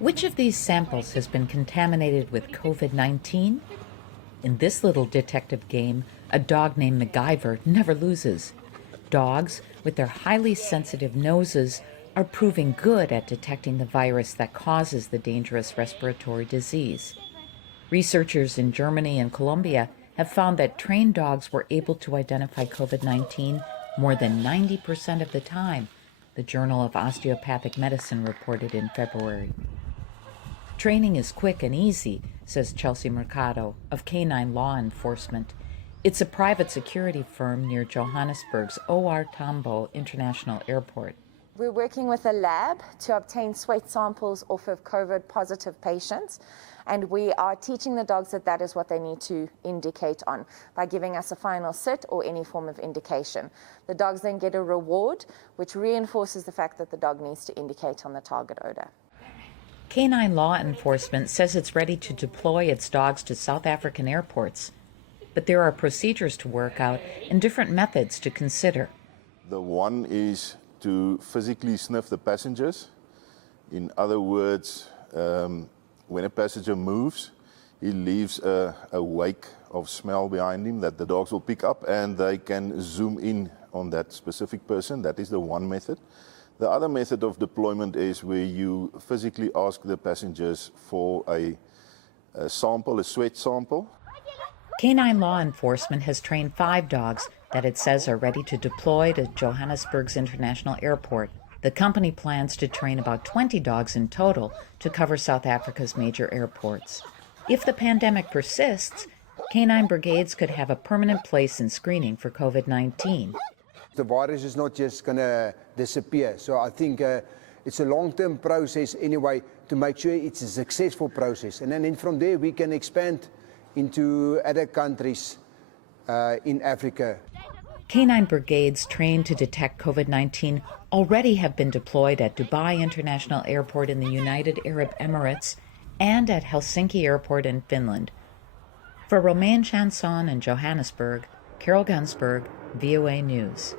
Which of these samples has been contaminated with COVID-19? In this little detective game, a dog named MacGyver never loses. Dogs, with their highly sensitive noses, are proving good at detecting the virus that causes the dangerous respiratory disease. Researchers in Germany and Colombia have found that trained dogs were able to identify COVID-19 more than 90% of the time, the Journal of Osteopathic Medicine reported in February. Training is quick and easy, says Chelsea Mercado of Canine Law Enforcement. It's a private security firm near Johannesburg's OR Tambo International Airport. We're working with a lab to obtain sweat samples off of COVID-positive patients, and we are teaching the dogs that that is what they need to indicate on by giving us a final sit or any form of indication. The dogs then get a reward, which reinforces the fact that the dog needs to indicate on the target odor. Canine Law Enforcement says it's ready to deploy its dogs to South African airports. But there are procedures to work out and different methods to consider. The one is to physically sniff the passengers. In other words, when a passenger moves, he leaves a wake of smell behind him that the dogs will pick up, and they can zoom in on that specific person. That is the one method. The other method of deployment is where you physically ask the passengers for a sample, a sweat sample. Canine Law Enforcement has trained 5 dogs that it says are ready to deploy to Johannesburg's International Airport. The company plans to train about 20 dogs in total to cover South Africa's major airports. If the pandemic persists, canine brigades could have a permanent place in screening for COVID-19. The virus is not just going to disappear. So I think it's a long-term process anyway to make sure it's a successful process. And then from there we can expand into other countries in Africa. Canine brigades trained to detect COVID-19 already have been deployed at Dubai International Airport in the United Arab Emirates and at Helsinki Airport in Finland. For Romain Chanson in Johannesburg, Carol Guensburg, VOA News.